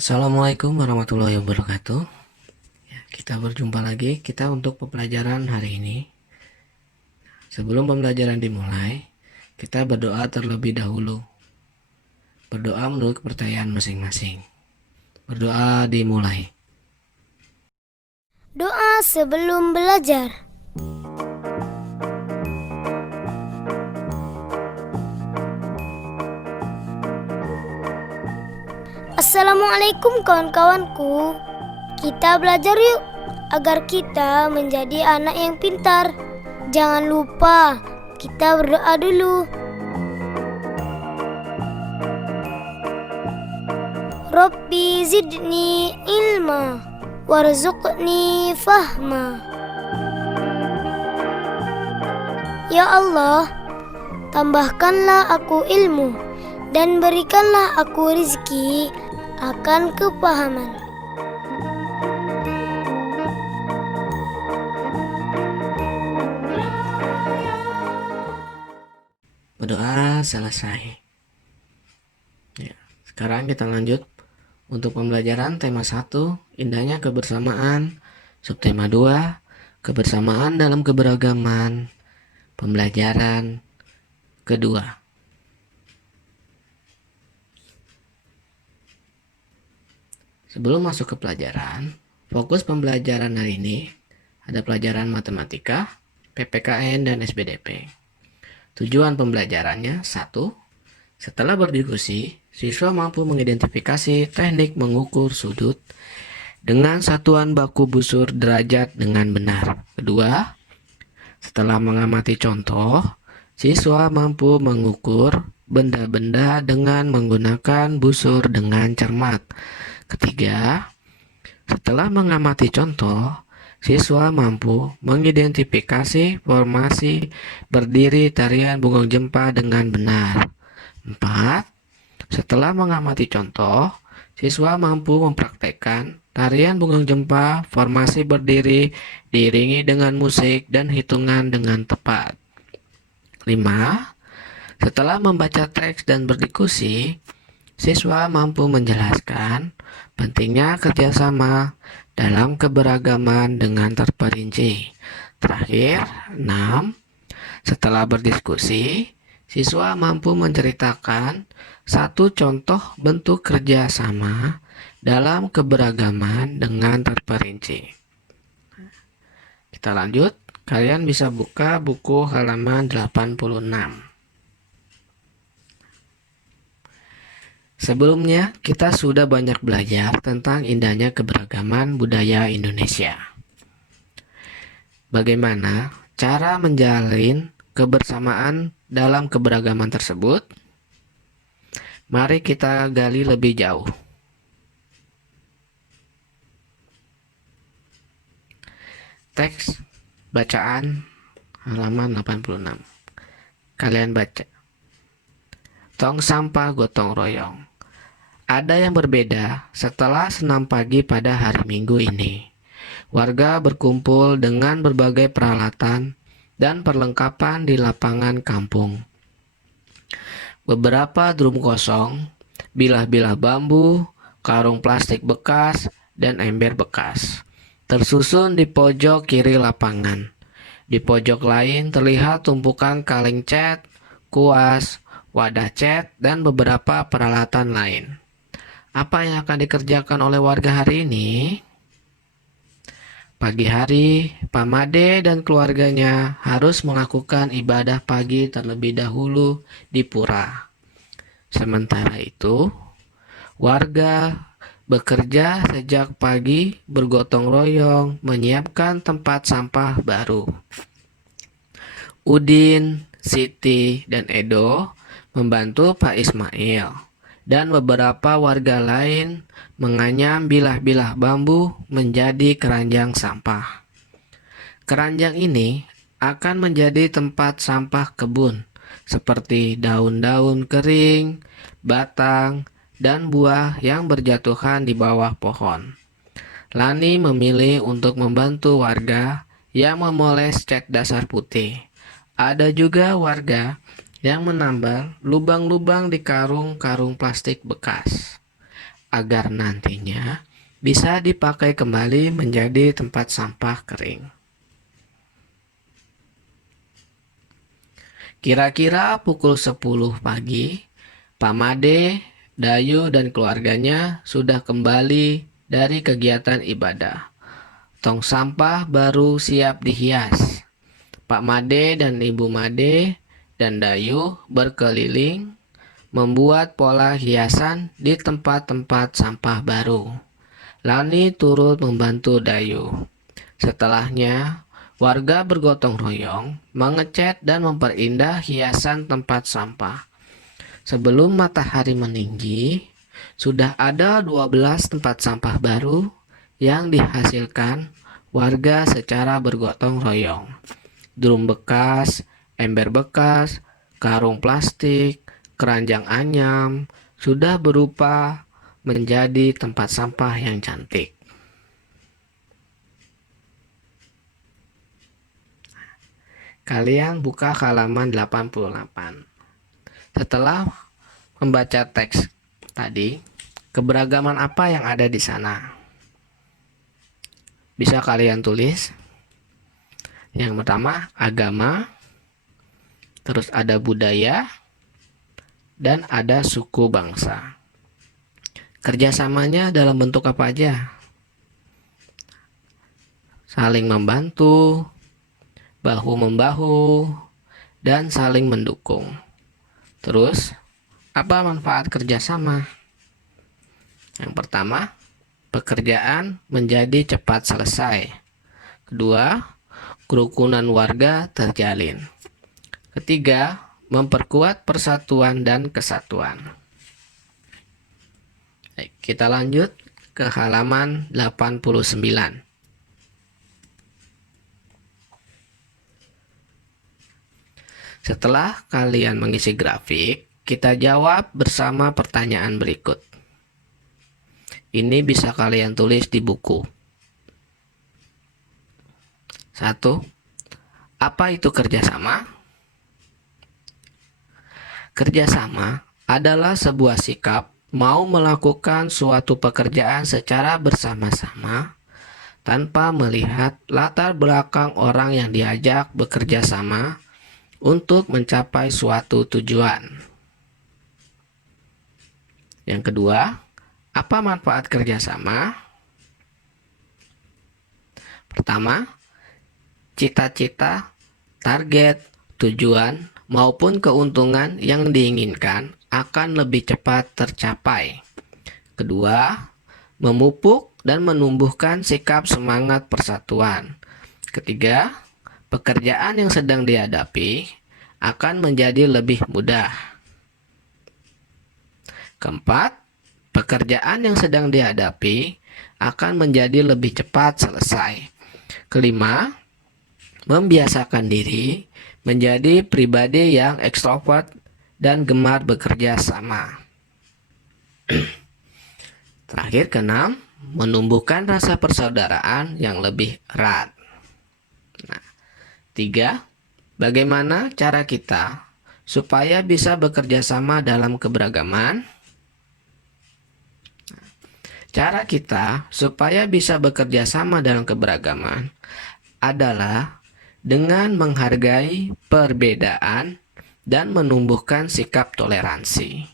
Assalamualaikum warahmatullahi wabarakatuh. Ya, kita berjumpa lagi untuk pembelajaran hari ini. Sebelum pembelajaran dimulai, kita berdoa terlebih dahulu. Berdoa menurut kepercayaan masing-masing. Berdoa dimulai. Doa sebelum belajar. Assalamualaikum kawan-kawanku. Kita belajar yuk agar kita menjadi anak yang pintar. Jangan lupa kita berdoa dulu. Rabbi zidni ilma warzuqni fahma. Ya Allah, tambahkanlah aku ilmu dan berikanlah aku rizki akan kepahaman. Berdoa selesai. Ya, sekarang kita lanjut untuk pembelajaran tema 1, indahnya kebersamaan. Subtema 2, kebersamaan dalam keberagaman. Pembelajaran kedua. Sebelum masuk ke pelajaran, fokus pembelajaran hari ini ada pelajaran matematika, PPKN, dan SBDP. Tujuan pembelajarannya: 1. Setelah berdiskusi, siswa mampu mengidentifikasi teknik mengukur sudut dengan satuan baku busur derajat dengan benar. Kedua, setelah mengamati contoh, siswa mampu mengukur benda-benda dengan menggunakan busur dengan cermat. Ketiga, setelah mengamati contoh, siswa mampu mengidentifikasi formasi berdiri tarian bunglon jempa dengan benar. 4. Setelah mengamati contoh, siswa mampu mempraktekkan tarian bunglon jempa formasi berdiri diiringi dengan musik dan hitungan dengan tepat. 5. Setelah membaca teks dan berdiskusi, siswa mampu menjelaskan pentingnya kerjasama dalam keberagaman dengan terperinci. Terakhir, 6. Setelah berdiskusi, siswa mampu menceritakan satu contoh bentuk kerjasama dalam keberagaman dengan terperinci. Kita lanjut, kalian bisa buka buku halaman 86. Sebelumnya, kita sudah banyak belajar tentang indahnya keberagaman budaya Indonesia. Bagaimana cara menjalin kebersamaan dalam keberagaman tersebut? Mari kita gali lebih jauh. Teks bacaan halaman 86. Kalian baca. Tong sampah gotong royong. Ada yang berbeda setelah senam pagi pada hari Minggu ini. Warga berkumpul dengan berbagai peralatan dan perlengkapan di lapangan kampung. Beberapa drum kosong, bilah-bilah bambu, karung plastik bekas, dan ember bekas tersusun di pojok kiri lapangan. Di pojok lain terlihat tumpukan kaleng cat, kuas, wadah cat, dan beberapa peralatan lain. Apa yang akan dikerjakan oleh warga hari ini? Pagi hari, Pak Made dan keluarganya harus melakukan ibadah pagi terlebih dahulu di pura. Sementara itu, warga bekerja sejak pagi bergotong royong menyiapkan tempat sampah baru. Udin, Siti, dan Edo membantu Pak Ismail dan beberapa warga lain menganyam bilah-bilah bambu menjadi keranjang sampah. Keranjang ini akan menjadi tempat sampah kebun seperti daun-daun kering, batang, dan buah yang berjatuhan di bawah pohon. Lani memilih untuk membantu warga yang memoles cat dasar putih. Ada juga warga yang menambal lubang-lubang di karung-karung plastik bekas. agar nantinya bisa dipakai kembali menjadi tempat sampah kering. Kira-kira pukul 10 pagi, Pak Made, Dayu, dan keluarganya sudah kembali dari kegiatan ibadah. Tong sampah baru siap dihias. Pak Made dan Ibu Made dan Dayu berkeliling membuat pola hiasan di tempat-tempat sampah baru. Lani turut membantu Dayu. Setelahnya, warga bergotong royong mengecat dan memperindah hiasan tempat sampah. Sebelum matahari meninggi, sudah ada 12 tempat sampah baru yang dihasilkan warga secara bergotong royong. Drum bekas, ember bekas, karung plastik, keranjang anyam sudah berubah menjadi tempat sampah yang cantik. Kalian buka halaman 88. Setelah membaca teks tadi, keberagaman apa yang ada di sana? Bisa kalian tulis. Yang pertama, agama, terus ada budaya, dan ada suku bangsa. Kerjasamanya dalam bentuk apa aja? Saling membantu, bahu-membahu, dan saling mendukung. Terus, apa manfaat kerjasama? Yang pertama, pekerjaan menjadi cepat selesai. Kedua, kerukunan warga terjalin. Ketiga, memperkuat persatuan dan kesatuan. Baik, kita lanjut ke halaman 89. Setelah kalian mengisi grafik, kita jawab bersama pertanyaan berikut. Ini bisa kalian tulis di buku. 1. Apa itu kerjasama? Kerjasama adalah sebuah sikap mau melakukan suatu pekerjaan secara bersama-sama tanpa melihat latar belakang orang yang diajak bekerja sama untuk mencapai suatu tujuan. Yang kedua, apa manfaat kerjasama? Pertama, cita-cita, target, tujuan, maupun keuntungan yang diinginkan akan lebih cepat tercapai. Kedua, memupuk dan menumbuhkan sikap semangat persatuan. Ketiga, pekerjaan yang sedang dihadapi akan menjadi lebih mudah. Keempat, pekerjaan yang sedang dihadapi akan menjadi lebih cepat selesai. Kelima, membiasakan diri menjadi pribadi yang ekstrovert dan gemar bekerja sama. Terakhir, keenam, menumbuhkan rasa persaudaraan yang lebih erat. Nah, 3. Bagaimana cara kita supaya bisa bekerja sama dalam keberagaman? Cara kita supaya bisa bekerja sama dalam keberagaman adalah dengan menghargai perbedaan dan menumbuhkan sikap toleransi.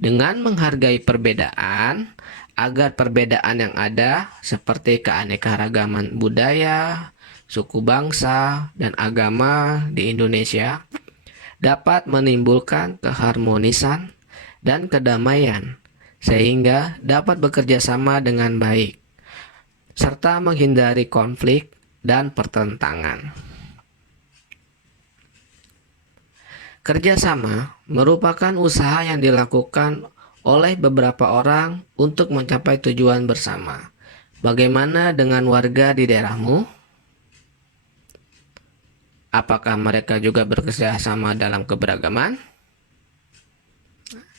Dengan menghargai perbedaan, agar perbedaan yang ada seperti keanekaragaman budaya, suku bangsa, dan agama di Indonesia dapat menimbulkan keharmonisan dan kedamaian sehingga dapat bekerja sama dengan baik serta menghindari konflik dan pertentangan. Kerjasama merupakan usaha yang dilakukan oleh beberapa orang untuk mencapai tujuan bersama. Bagaimana dengan warga di daerahmu? Apakah mereka juga bekerja sama dalam keberagaman?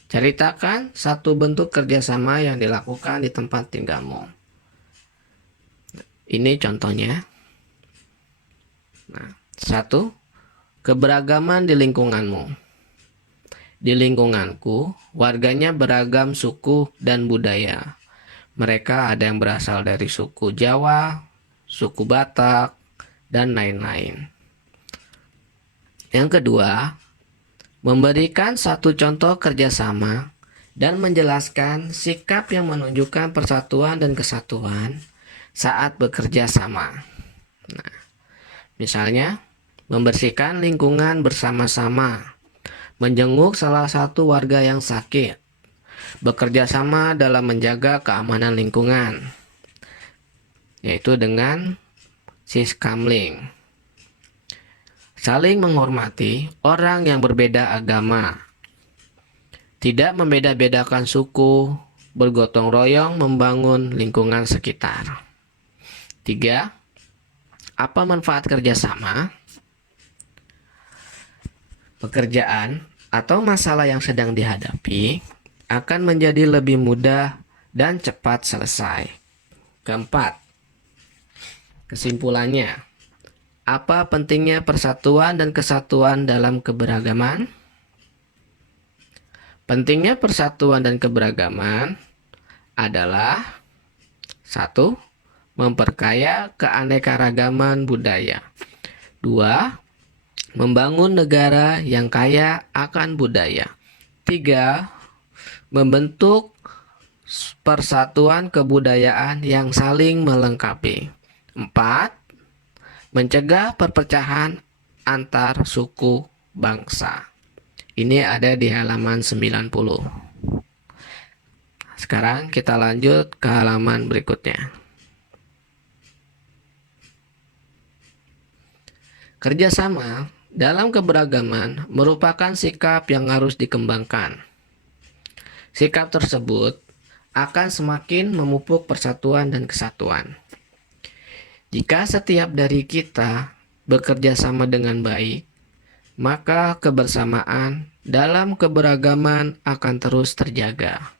Ceritakan satu bentuk kerjasama yang dilakukan di tempat tinggalmu. Ini contohnya. Nah, 1. Keberagaman di lingkunganmu. Di lingkunganku, warganya beragam suku dan budaya. Mereka ada yang berasal dari suku Jawa, suku Batak, dan lain-lain. Yang kedua, memberikan satu contoh kerjasama dan menjelaskan sikap yang menunjukkan persatuan dan kesatuan saat bekerja sama. Nah, misalnya, membersihkan lingkungan bersama-sama, menjenguk salah satu warga yang sakit, bekerja sama dalam menjaga keamanan lingkungan, yaitu dengan siskamling. Saling menghormati orang yang berbeda agama. Tidak membeda-bedakan suku, bergotong royong membangun lingkungan sekitar. 3. Apa manfaat kerjasama? Pekerjaan atau masalah yang sedang dihadapi akan menjadi lebih mudah dan cepat selesai. Keempat, kesimpulannya, apa pentingnya persatuan dan kesatuan dalam keberagaman? Pentingnya persatuan dan keberagaman adalah 1. Memperkaya keanekaragaman budaya. 2. Membangun negara yang kaya akan budaya. 3. Membentuk persatuan kebudayaan yang saling melengkapi. 4. Mencegah perpecahan antar suku bangsa. Ini ada di halaman 90. Sekarang kita lanjut ke halaman berikutnya. Kerjasama dalam keberagaman merupakan sikap yang harus dikembangkan. Sikap tersebut akan semakin memupuk persatuan dan kesatuan. Jika setiap dari kita bekerja sama dengan baik, maka kebersamaan dalam keberagaman akan terus terjaga.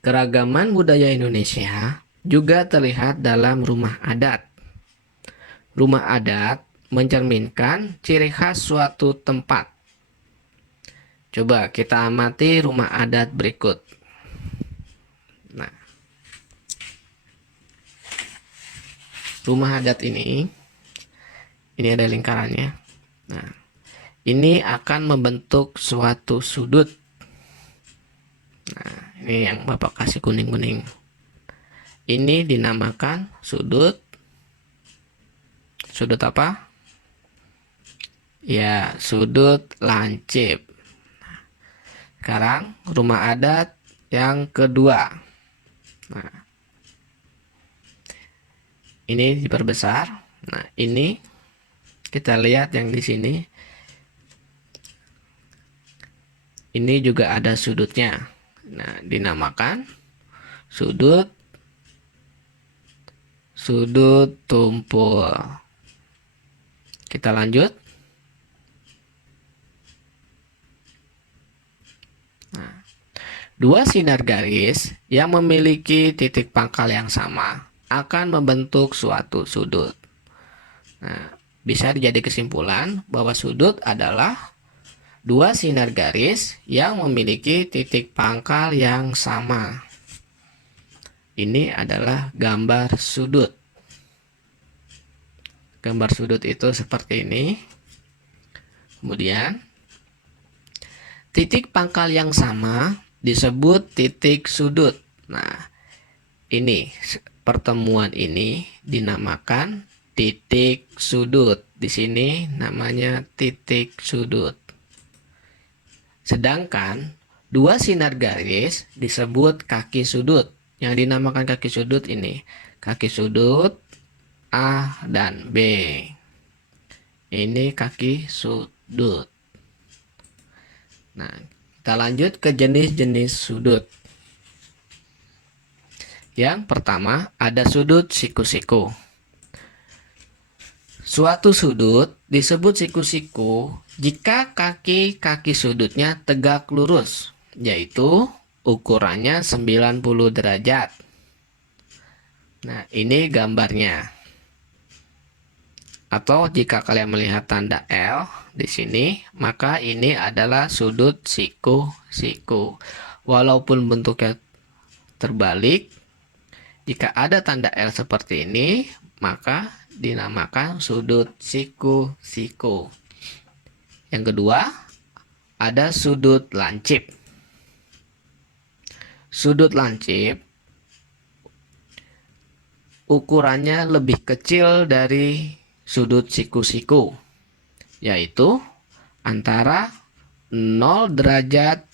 Keragaman budaya Indonesia juga terlihat dalam rumah adat. Rumah adat mencerminkan ciri khas suatu tempat. Coba kita amati rumah adat berikut. Nah, rumah adat ini ada lingkarannya. Nah, ini akan membentuk suatu sudut. Nah, ini yang Bapak kasih kuning-kuning. Ini dinamakan sudut. Sudut apa? Ya, sudut lancip. Sekarang rumah adat yang kedua. Nah, ini diperbesar. Nah, ini kita lihat yang di sini. Ini juga ada sudutnya. Nah, dinamakan sudut tumpul. Kita lanjut. Nah, dua sinar garis yang memiliki titik pangkal yang sama akan membentuk suatu sudut. Nah, bisa jadi kesimpulan bahwa sudut adalah dua sinar garis yang memiliki titik pangkal yang sama. Ini adalah gambar sudut. Gambar sudut itu seperti ini. Kemudian, titik pangkal yang sama disebut titik sudut. Nah, ini pertemuan ini dinamakan titik sudut. Di sini namanya titik sudut. Sedangkan dua sinar garis disebut kaki sudut. Yang dinamakan kaki sudut ini. Kaki sudut A dan B. Ini kaki sudut. Nah, kita lanjut ke jenis-jenis sudut. Yang pertama ada sudut siku-siku. Suatu sudut disebut siku-siku jika kaki-kaki sudutnya tegak lurus, yaitu ukurannya 90 derajat. Nah, ini gambarnya. Atau jika kalian melihat tanda L di sini, maka ini adalah sudut siku-siku. Walaupun bentuknya terbalik, jika ada tanda L seperti ini, maka dinamakan sudut siku-siku. Yang kedua, ada sudut lancip. Sudut lancip ukurannya lebih kecil dari sudut siku-siku, yaitu antara 0 derajat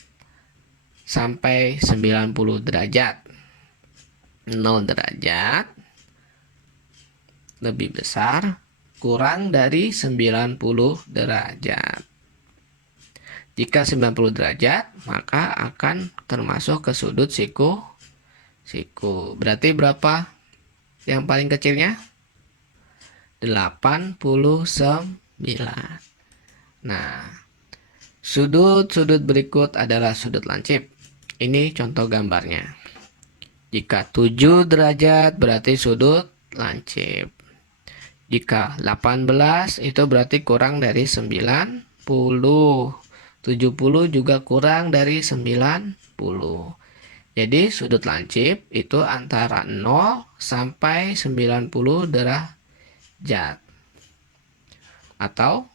sampai 90 derajat. 0 derajat lebih besar kurang dari 90 derajat. Jika 90 derajat, maka akan termasuk ke sudut siku. Berarti berapa yang paling kecilnya? 89. Nah, sudut-sudut berikut adalah sudut lancip. Ini contoh gambarnya. Jika 7 derajat berarti sudut lancip. Jika 18 itu berarti kurang dari 90. 70 juga kurang dari 90. Jadi sudut lancip itu antara 0 sampai 90 derajat. Atau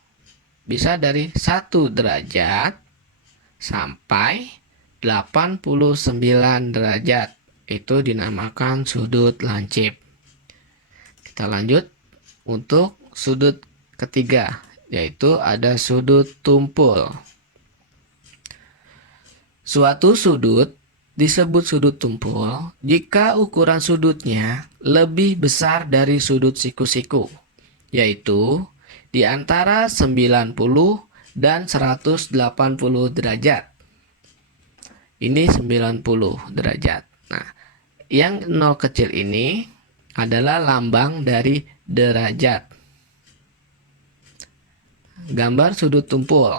bisa dari 1 derajat sampai 89 derajat. Itu dinamakan sudut lancip. Kita lanjut untuk sudut ketiga, yaitu ada sudut tumpul. Suatu sudut disebut sudut tumpul jika ukuran sudutnya lebih besar dari sudut siku-siku, yaitu di antara 90 dan 180 derajat. Ini 90 derajat. Nah, yang 0 kecil ini adalah lambang dari derajat. Gambar sudut tumpul.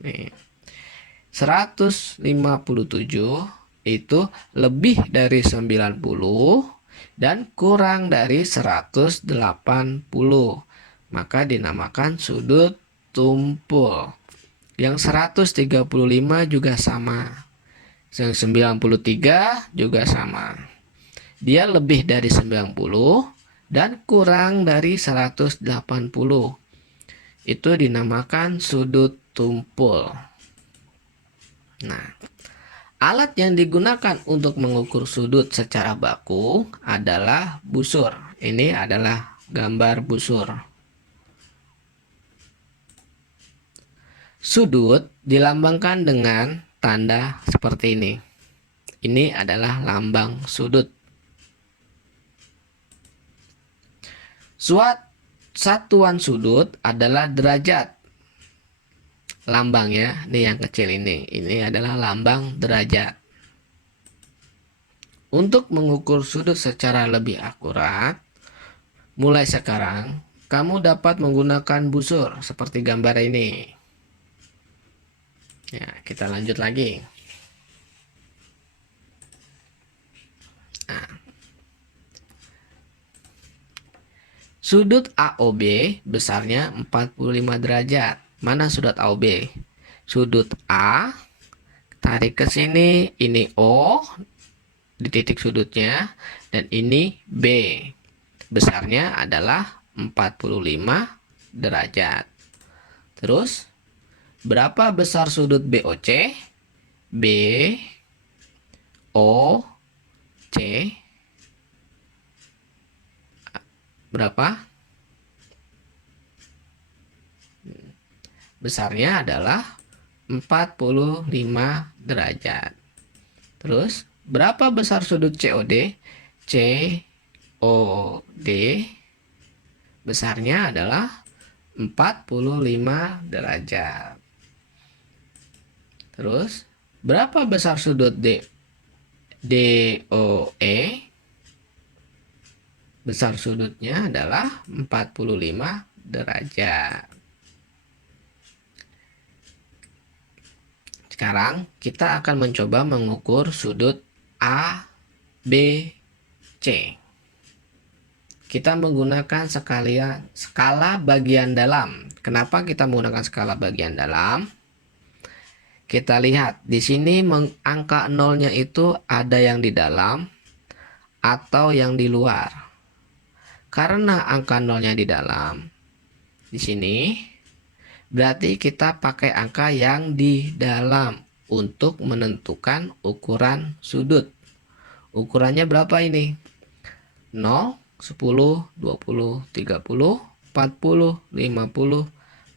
Nih. 157 itu lebih dari 90 dan kurang dari 180. Maka dinamakan sudut tumpul. Yang 135 juga sama. Yang 93 juga sama. Dia lebih dari 90 dan kurang dari 180. Itu dinamakan sudut tumpul. Nah, alat yang digunakan untuk mengukur sudut secara baku adalah busur. Ini adalah gambar busur. Sudut dilambangkan dengan tanda seperti ini. Ini adalah lambang sudut. Satuan sudut adalah derajat. Lambangnya, ini yang kecil ini adalah lambang derajat. Untuk mengukur sudut secara lebih akurat, mulai sekarang kamu dapat menggunakan busur seperti gambar ini. Ya, kita lanjut lagi. Nah, sudut AOB besarnya 45 derajat. Mana sudut AOB? Sudut A, tarik ke sini, ini O, di titik sudutnya, dan ini B. Besarnya adalah 45 derajat. Terus, berapa besar sudut BOC? B, O, C. Berapa? Besarnya adalah 45 derajat. Terus, berapa besar sudut COD? COD besarnya adalah 45 derajat. Terus, berapa besar sudut DOE? Besar sudutnya adalah 45 derajat. Sekarang kita akan mencoba mengukur sudut ABC. kita menggunakan skala bagian dalam. Kenapa kita menggunakan skala bagian dalam? Kita lihat di sini angka nolnya itu ada yang di dalam atau yang di luar. Karena angka nolnya di dalam, di sini berarti kita pakai angka yang di dalam untuk menentukan ukuran sudut. Ukurannya berapa ini? 0, 10, 20, 30, 40, 50,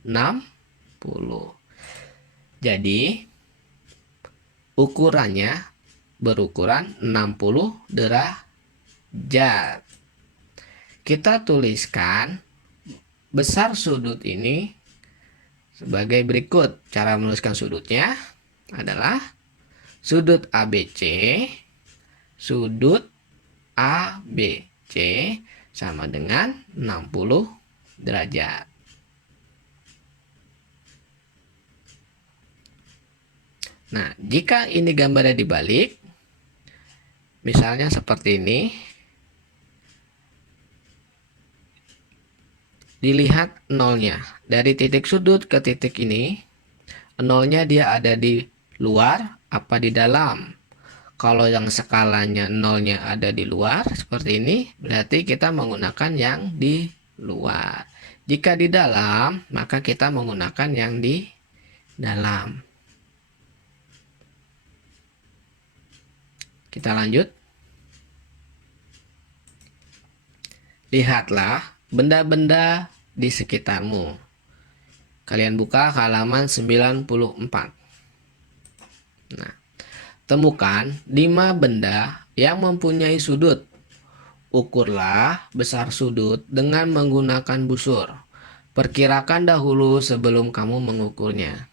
60. Jadi ukurannya berukuran 60 derajat. Kita tuliskan besar sudut ini sebagai berikut. Cara menuliskan sudutnya adalah sudut ABC, sudut ABC sama dengan 60 derajat. Nah, jika ini gambarnya dibalik, misalnya seperti ini, dilihat nolnya. Dari titik sudut ke titik ini, nolnya dia ada di luar apa di dalam. Kalau yang skalanya nolnya ada di luar seperti ini, berarti kita menggunakan yang di luar. Jika di dalam, maka kita menggunakan yang di dalam. Kita lanjut. Lihatlah benda-benda di sekitarmu. Kalian buka halaman 94. Nah, temukan 5 benda yang mempunyai sudut. Ukurlah besar sudut dengan menggunakan busur. Perkirakan dahulu sebelum kamu mengukurnya.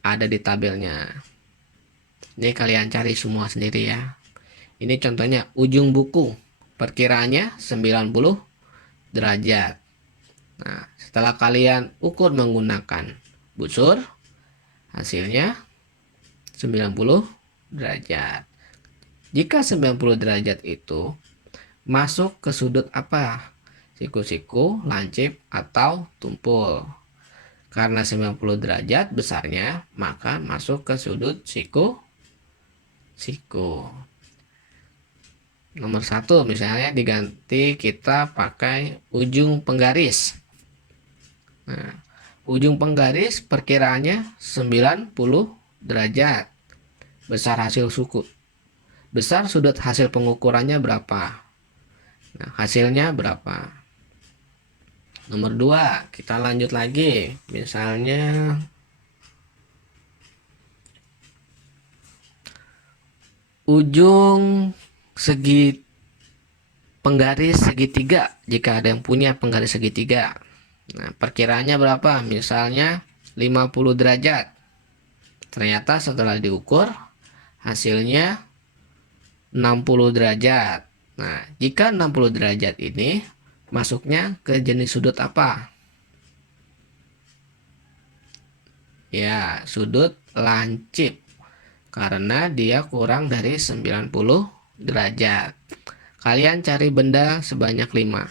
Ada di tabelnya. Ini kalian cari semua sendiri ya. Ini contohnya ujung buku. Perkiraannya 90 derajat. Nah, setelah kalian ukur menggunakan busur, hasilnya 90 derajat. Jika 90 derajat itu masuk ke sudut apa? Siku-siku, lancip, atau tumpul. Karena 90 derajat besarnya, maka masuk ke sudut siku. Nomor 1 misalnya diganti, kita pakai ujung penggaris. Nah, ujung penggaris perkiraannya 90 derajat. Besar sudut hasil pengukurannya berapa? Nah, hasilnya berapa? Nomor 2, kita lanjut lagi. Misalnya ujung segi penggaris segitiga, jika ada yang punya penggaris segitiga. Nah, perkiraannya berapa? Misalnya 50 derajat. Ternyata setelah diukur hasilnya 60 derajat. Nah, jika 60 derajat ini masuknya ke jenis sudut apa? Ya, sudut lancip. Karena dia kurang dari 90 derajat. Kalian cari benda sebanyak 5.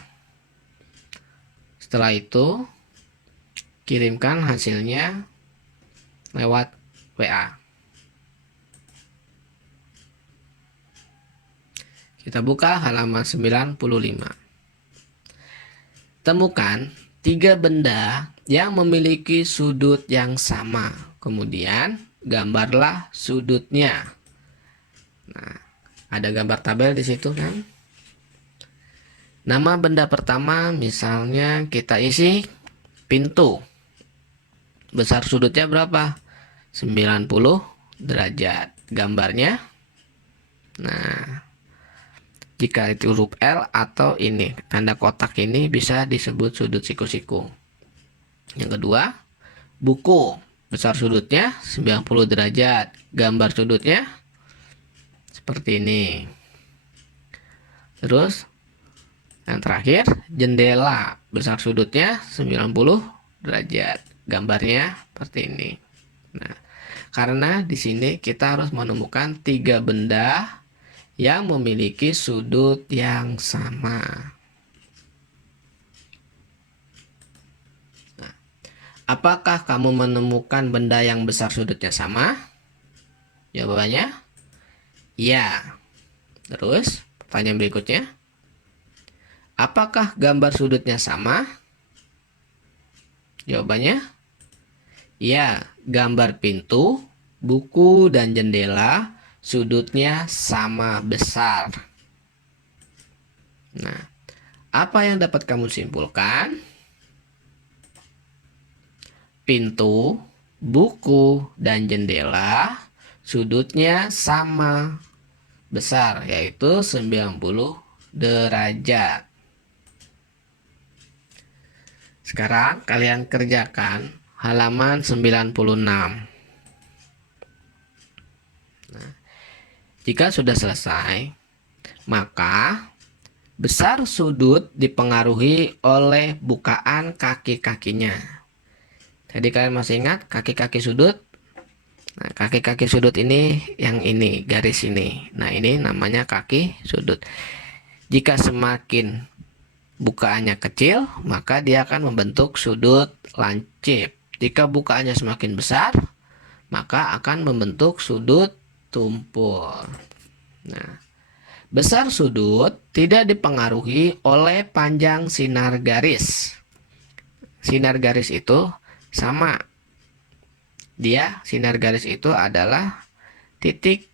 Setelah itu, kirimkan hasilnya lewat WA. Kita buka halaman 95. Temukan 3 benda yang memiliki sudut yang sama. Kemudian gambarlah sudutnya. Nah, ada gambar tabel di situ kan. Nama benda pertama misalnya kita isi pintu. Besar sudutnya berapa? 90 derajat. Gambarnya. Nah, jika itu huruf L atau ini tanda kotak ini bisa disebut sudut siku-siku. Yang kedua, buku. Besar sudutnya 90 derajat. Gambar sudutnya seperti ini. Terus yang terakhir, jendela. Besar sudutnya 90 derajat. Gambarnya seperti ini. Nah, karena di sini kita harus menemukan 3 benda yang memiliki sudut yang sama. Apakah kamu menemukan benda yang besar sudutnya sama? Jawabannya, ya. Terus, pertanyaan berikutnya. Apakah gambar sudutnya sama? Jawabannya, ya. Gambar pintu, buku, dan jendela sudutnya sama besar. Nah, apa yang dapat kamu simpulkan? Pintu, buku, dan jendela sudutnya sama besar, yaitu 90 derajat. Sekarang kalian kerjakan halaman 96. Nah, jika sudah selesai, maka besar sudut dipengaruhi oleh bukaan kaki-kakinya. Jadi kalian masih ingat kaki-kaki sudut? Nah, kaki-kaki sudut ini yang ini, garis ini. Nah, ini namanya kaki sudut. Jika semakin bukaannya kecil, maka dia akan membentuk sudut lancip. Jika bukaannya semakin besar, maka akan membentuk sudut tumpul. Nah, besar sudut tidak dipengaruhi oleh panjang sinar garis. Sinar garis itu sama. Sinar garis itu adalah titik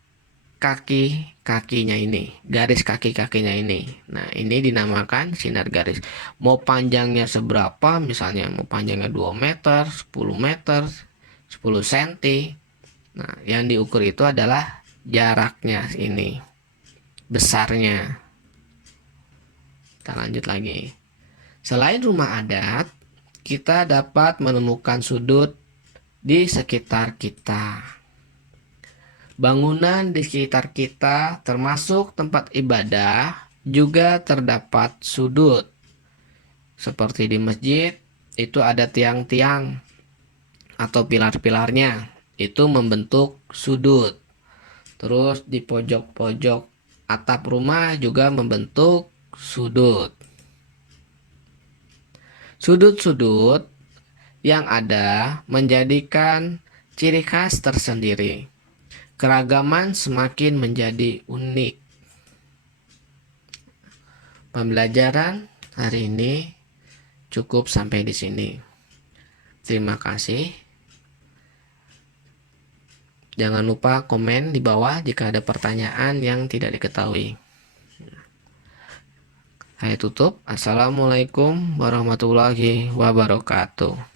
kaki-kakinya ini, garis kaki-kakinya ini. Nah, ini dinamakan sinar garis. Mau panjangnya seberapa, misalnya mau panjangnya 2 meter, 10 meter, 10 cm. Nah, yang diukur itu adalah jaraknya ini, besarnya. Kita lanjut lagi. Selain rumah adat, kita dapat menemukan sudut di sekitar kita. Bangunan di sekitar kita, termasuk tempat ibadah, juga terdapat sudut. Seperti di masjid, itu ada tiang-tiang atau pilar-pilarnya, itu membentuk sudut. Terus di pojok-pojok atap rumah juga membentuk sudut. Sudut-sudut yang ada menjadikan ciri khas tersendiri. Keragaman semakin menjadi unik. Pembelajaran hari ini cukup sampai di sini. Terima kasih. Jangan lupa komen di bawah jika ada pertanyaan yang tidak diketahui. Saya tutup. Assalamualaikum warahmatullahi wabarakatuh.